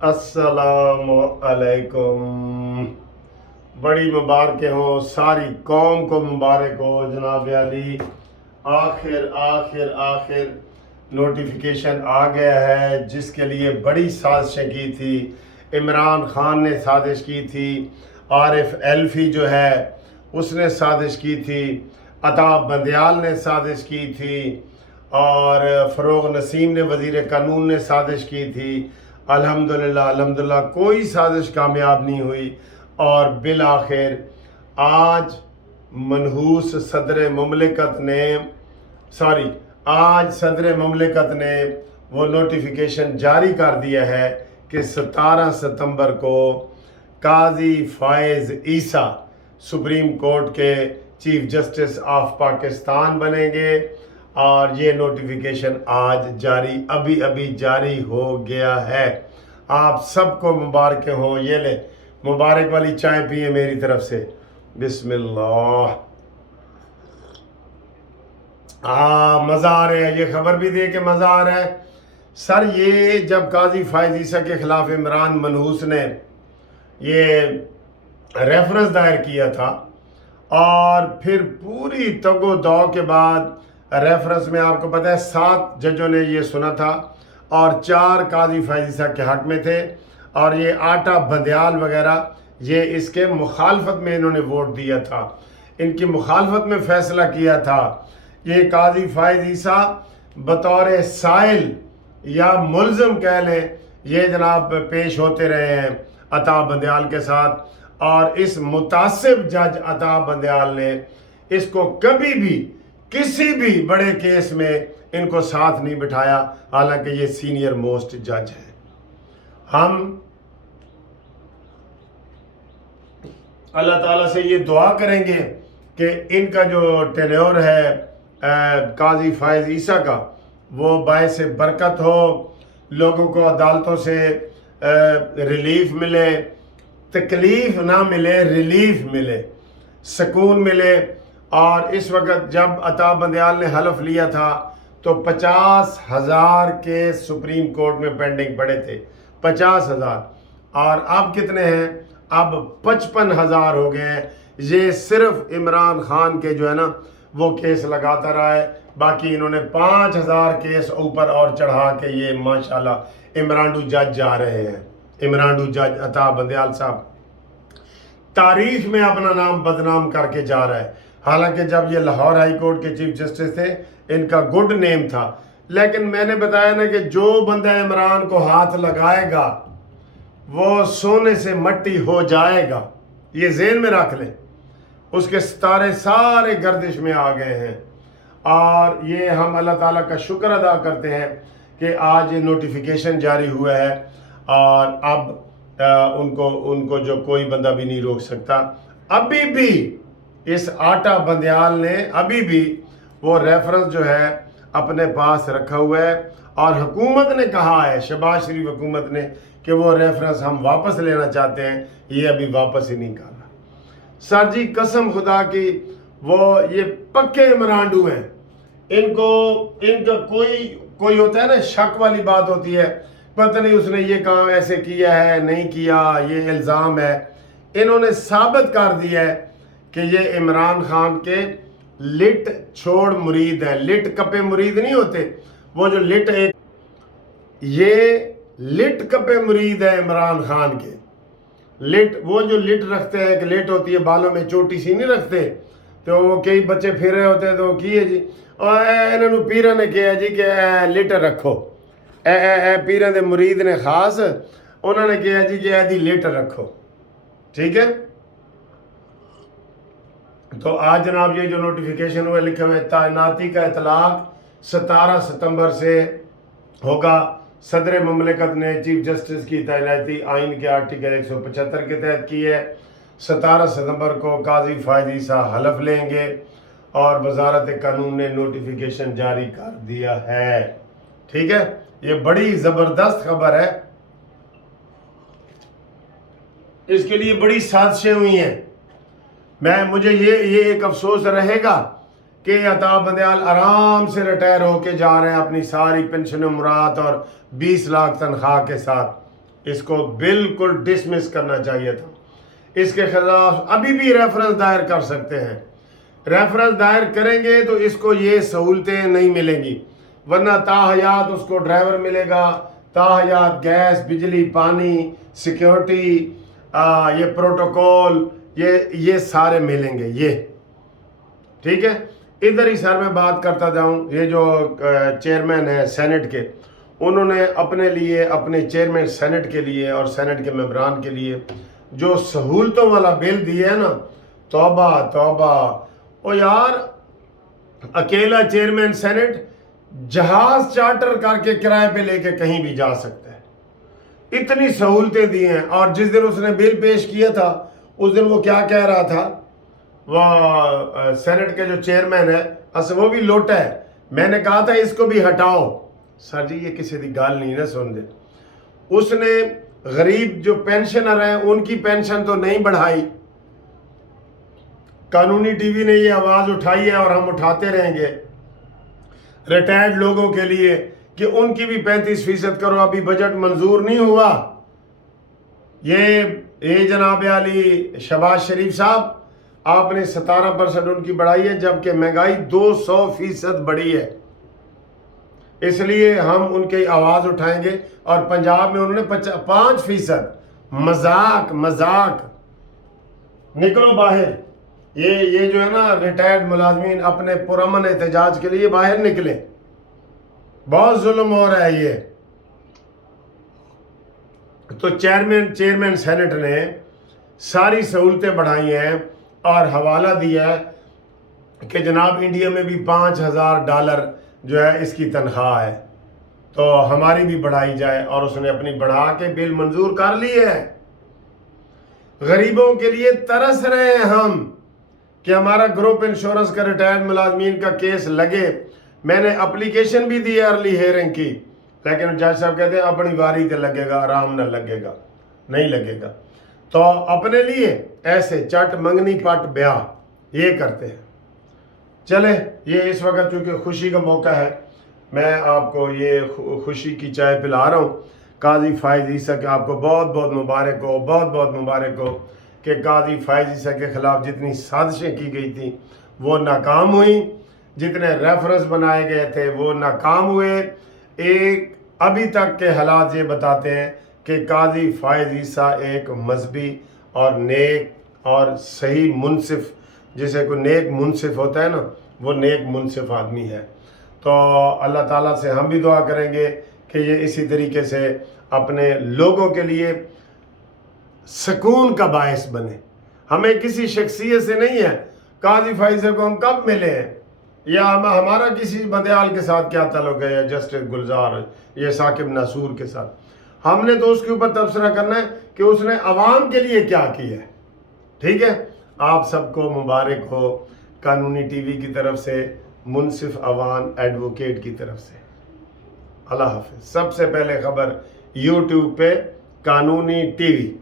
अस्सलाम अलैकुम। बड़ी मुबारक हो, सारी कौम को मुबारक हो जनाब अली। आखिर आखिर आखिर नोटिफिकेशन आ गया है जिसके लिए बड़ी साजिशें की थी। इमरान खान ने साजिश की थी, आरिफ एल्फी जो है उसने साजिश की थी, अताब बंदयाल ने साजिश की थी और फ़रोग़ नसीम ने वज़ीर कानून ने साजिश की थी। अल्हम्दुलिल्लाह कोई साजिश कामयाब नहीं हुई और बिल आखिर आज मनहूस सदर ममलिकत ने वो नोटिफिकेशन जारी कर दिया है कि 17 सितंबर को काजी फायज़ ईसा सुप्रीम कोर्ट के चीफ जस्टिस ऑफ पाकिस्तान बनेंगे और ये नोटिफिकेशन आज अभी अभी जारी हो गया है। आप सबको मुबारक हो। ये ले मुबारक वाली चाय पिए मेरी तरफ से। बिस्मिल्लाह। मज़ा आ रहा है, ये खबर भी दे के मज़ा आ रहा है। सर ये जब काजी फायज़ ईसा के खिलाफ इमरान मनहूस ने ये रेफरेंस दायर किया था और फिर पूरी तगो दौ के बाद रेफरेंस में आपको पता है 7 जजों ने ये सुना था और 4 काजी फायज़ ईसा के हक में थे और ये आटा बंदयाल वगैरह ये इसके मुखालफत में इन्होंने वोट दिया था। इनकी मुखालफत में फैसला किया था। ये काजी फायज़ ईसा बतौर साइल या मुल्ज़म कह लें, ये जनाब पेश होते रहे हैं अताब बंदयाल के साथ और इस मुतासिब जज अताब बंदयाल ने इसको कभी भी किसी भी बड़े केस में इनको साथ नहीं बिठाया, हालांकि ये सीनियर मोस्ट जज है। हम अल्लाह ताला से ये दुआ करेंगे कि इनका जो टेन्योर है काजी फायज़ ईसा का वो बायस बरकत हो, लोगों को अदालतों से रिलीफ मिले, तकलीफ ना मिले, रिलीफ मिले, सुकून मिले। और इस वक्त जब अताब बंदयाल ने हलफ लिया था तो 50,000 के सुप्रीम कोर्ट में पेंडिंग पड़े थे, 50,000, और अब कितने हैं? अब 55,000 हो गए हैं। ये सिर्फ इमरान खान के जो है ना वो केस लगाता रहा है, बाकी इन्होंने 5,000 केस ऊपर और चढ़ा के ये माशाल्लाह इमरानडू जज जा रहे हैं। इमरानडू जज अताब बंदयाल साहब तारीख में अपना नाम बदनाम करके जा रहा है। हालांकि जब ये लाहौर हाई कोर्ट के चीफ जस्टिस थे इनका गुड नेम था, लेकिन मैंने बताया ना कि जो बंदा इमरान को हाथ लगाएगा वो सोने से मट्टी हो जाएगा, ये ज़हन में रख लें। उसके सितारे सारे गर्दिश में आ गए हैं और ये हम अल्लाह ताला का शुक्र अदा करते हैं कि आज ये नोटिफिकेशन जारी हुआ है और अब उनको जो कोई बंदा भी नहीं रोक सकता। अभी भी इस आटा बंदयाल ने अभी भी वो रेफरेंस जो है अपने पास रखा हुआ है और हुकूमत ने कहा है, शहबाज शरीफ हुकूमत ने, कि वो रेफरेंस हम वापस लेना चाहते हैं। ये अभी वापस ही नहीं कर रहा। सर जी कसम खुदा की वो ये पक्के इमरानडू हैं। इनका कोई होता है ना, शक वाली बात होती है, पता नहीं उसने ये काम ऐसे किया है नहीं किया, ये इल्ज़ाम है। इन्होंने साबित कर दिया है कि ये इमरान खान के लिट छोड़ मुरीद है। लिट कपे मुरीद नहीं होते, वो जो लिट एक, ये लिट कपे मुरीद है इमरान खान के। लिट वो जो लिट रखते हैं, एक लिट होती है बालों में छोटी सी नहीं रखते, तो वो कई बच्चे फिर रहे होते हैं तो की है जी और इन्होंने पीरा ने कहा जी कि लिट रखो, पीरा दे मुरीद ने खास उन्होंने कहा जी कि यदि लिट रखो। ठीक है, तो आज जनाब ये जो नोटिफिकेशन हुआ लिखा हुआ है तैनाती का इतलाक 17 सितंबर से होगा। सदर ममलिकत ने चीफ जस्टिस की तैनाती आइन के आर्टिकल 175 के तहत की है। 17 सितंबर को काजी फायज़ ईसा हलफ लेंगे और वजारत कानून ने नोटिफिकेशन जारी कर दिया है। ठीक है, ये बड़ी ज़बरदस्त खबर है। इसके लिए बड़ी साजिशें हुई हैं। मुझे ये एक अफसोस रहेगा कि अताब बंदयाल आराम से रिटायर होके जा रहे हैं अपनी सारी पेंशन मुराद और 20 लाख तनख्वाह के साथ। اس کو بالکل ڈسمس کرنا چاہیے تھا. اس کے خلاف ابھی بھی ریفرنس دائر کر سکتے ہیں. ریفرنس دائر کریں گے تو اس کو یہ سہولتیں نہیں ملیں گی، ورنہ تاحیات اس کو ڈرائیور ملے گا، تاحیات گیس، بجلی، پانی، سیکیورٹی، یہ پروٹوکول، یہ سارے ملیں گے. یہ ٹھیک ہے. ادھر ہی سر میں بات کرتا جاؤں. یہ جو چیئرمین ہیں سینٹ کے، انہوں نے اپنے لیے، اپنے چیئرمین سینٹ کے لیے اور سینٹ کے ممبران کے لیے جو سہولتوں والا بل دیا ہے نا، توبہ توبہ. او یار، اکیلا چیئرمین سینٹ جہاز چارٹر کر کے کرائے پہ لے کے کہیں بھی جا سکتا ہے. اتنی سہولتیں دی ہیں. اور جس دن اس نے بل پیش کیا تھا اس دن وہ کیا کہہ رہا تھا، وہ سینٹ کے جو چیئرمین ہے، وہ بھی لوٹا ہے. میں نے کہا تھا اس کو بھی ہٹاؤ. سر جی یہ کسی دی گال نہیں نہ سن دے. اس نے غریب جو پینشنر ہیں ان کی پینشن تو نہیں بڑھائی. قانونی ٹی وی نے یہ آواز اٹھائی ہے اور ہم اٹھاتے رہیں گے ریٹائرڈ لوگوں کے لیے کہ ان کی بھی 35% کرو. ابھی بجٹ منظور نہیں ہوا. یہ جناب علی شہباز شریف صاحب، آپ نے 17% ان کی بڑھائی ہے، جبکہ مہنگائی 200% بڑھی ہے. اس لیے ہم ان کی آواز اٹھائیں گے. اور پنجاب میں انہوں نے 5%. مذاق مذاق. نکلو باہر. یہ جو ہے نا ریٹائرڈ ملازمین اپنے پرامن احتجاج کے لیے باہر نکلے. بہت ظلم ہو رہا ہے یہ. تو چیئرمین سینٹ نے ساری سہولتیں بڑھائی ہیں اور حوالہ دیا ہے کہ جناب انڈیا میں بھی $5,000 جو ہے اس کی تنخواہ ہے، تو ہماری بھی بڑھائی جائے. اور اس نے اپنی بڑھا کے بل منظور کر لی ہے. غریبوں کے لیے ترس رہے ہیں ہم کہ ہمارا گروپ انشورنس کا ریٹائرڈ ملازمین کا کیس لگے. میں نے اپلیکیشن بھی دی ارلی ہیئرنگ کی، لیکن جج صاحب کہتے ہیں اپنی واری تے لگے گا، آرام نہ لگے گا، نہیں لگے گا. تو اپنے لیے ایسے چٹ منگنی پٹ بیاہ یہ کرتے ہیں. چلے، یہ اس وقت چونکہ خوشی کا موقع ہے، میں آپ کو یہ خوشی کی چائے پلا رہا ہوں. قاضی فائز عیسیٰ کے آپ کو بہت بہت مبارک ہو، بہت بہت مبارک ہو کہ قاضی فائز عیسیٰ کے خلاف جتنی سازشیں کی گئی تھیں وہ ناکام ہوئیں، جتنے ریفرنس بنائے گئے تھے وہ ناکام ہوئے. ایک ابھی تک کے حالات یہ بتاتے ہیں کہ قاضی فائز عیسیٰ ایک مذہبی اور نیک اور صحیح منصف، جسے کوئی نیک منصف ہوتا ہے نا، وہ نیک منصف آدمی ہے. تو اللہ تعالیٰ سے ہم بھی دعا کریں گے کہ یہ اسی طریقے سے اپنے لوگوں کے لیے سکون کا باعث بنے. ہمیں کسی شخصیت سے نہیں ہے. قاضی فائز کو ہم کب ملے ہیں، یا ہمارا کسی بدیال کے ساتھ کیا تعلق ہے، یا جسٹس گلزار یا ثاقب ناصور کے ساتھ. ہم نے تو اس کے اوپر تبصرہ کرنا ہے کہ اس نے عوام کے لیے کیا کیا ہے. ٹھیک ہے. آپ سب کو مبارک ہو قانونی ٹی وی کی طرف سے، منصف عوان ایڈوکیٹ کی طرف سے. اللہ حافظ. سب سے پہلے خبر یوٹیوب پہ قانونی ٹی وی.